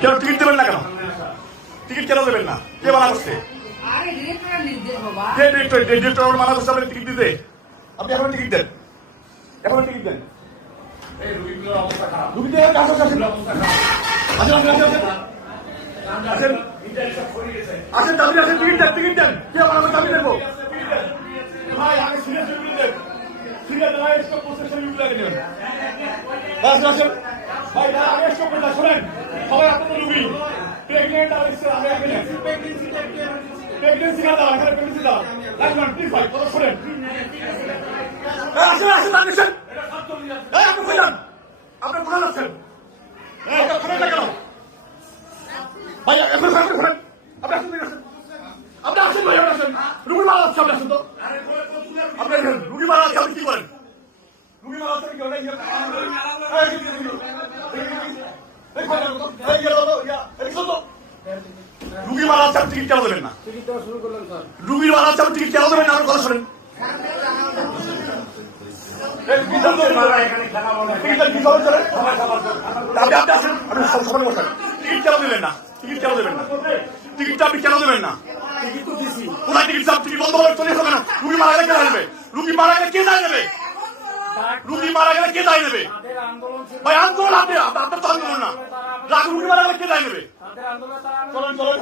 কেন টিকিট দেবেন না? কেন টিকিট কেন দেবেন না? কে মানা করছে? ডিরেক্টর মানা করছে আপনি টিকিট দিতে? আপনি এখন টিকিট দেন, এখন টিকিট দেন। আসেন দাবি আসেন, টিকিট দেন, টিকিট দেন। কে মানা করছে? আমি দেবো ভাই, আগে সিরিয়াস রিভিউ দেন, সিরিয়াস না স্টপ প্রসেসর রিভিউ লাগে নেন। বাস আসেন ভাই, না আগে স্টপ করতে শোনেন সবাই, আপনাদের রুগী প্রেগনেন্ট আর আগে আগে প্রেগনেন্সি দাও, এখানে প্রেগনেন্সি দাও লাগবেন প্লিজ ভাই, কথা শোনেন। আসেন আসেন আসেন, আপনি কইলেন আপনি কোথায় যাচ্ছেন? এটা খোলেন না কেন ভাই? এখন খোলেন, আপনি আসেন, আপনি আসেন ভাই, আপনি আসেন। রুগী মারা যাচ্ছে, আপনি আসেন তো। আপনি রুগী মারা যাচ্ছে, আপনি কি করেন? রুগী মারা যাচ্ছে কি করেন? রুগী মারা যাচ্ছে, টিকিট কেন দেবেন না? রুগীর মারা যাচ্ছে, টিকিট কেন দেবেন না? আমার কথা শোনেন। আপনি আসেন, আপনি সবাই বসেন। টিকিট কেন দেবেন না? টিকিট কেন দেবেন না? টিকিটটা আপনি কেন দেবেন না? কোথায় টিকিট? সব টিকিট বন্ধ করে চলে এসো কেন? রুগী মারা গেলে কে দায় নেবে? রুগী মারা গেলে কে দায় নেবে? রুগী মারা গেলে কে দায় নেবে? ভাই আন্দোলন, আপনি আপনার তো আন্দোলন না, রুগী মারা গেলে কে দায় নেবে? চলেন চলেন,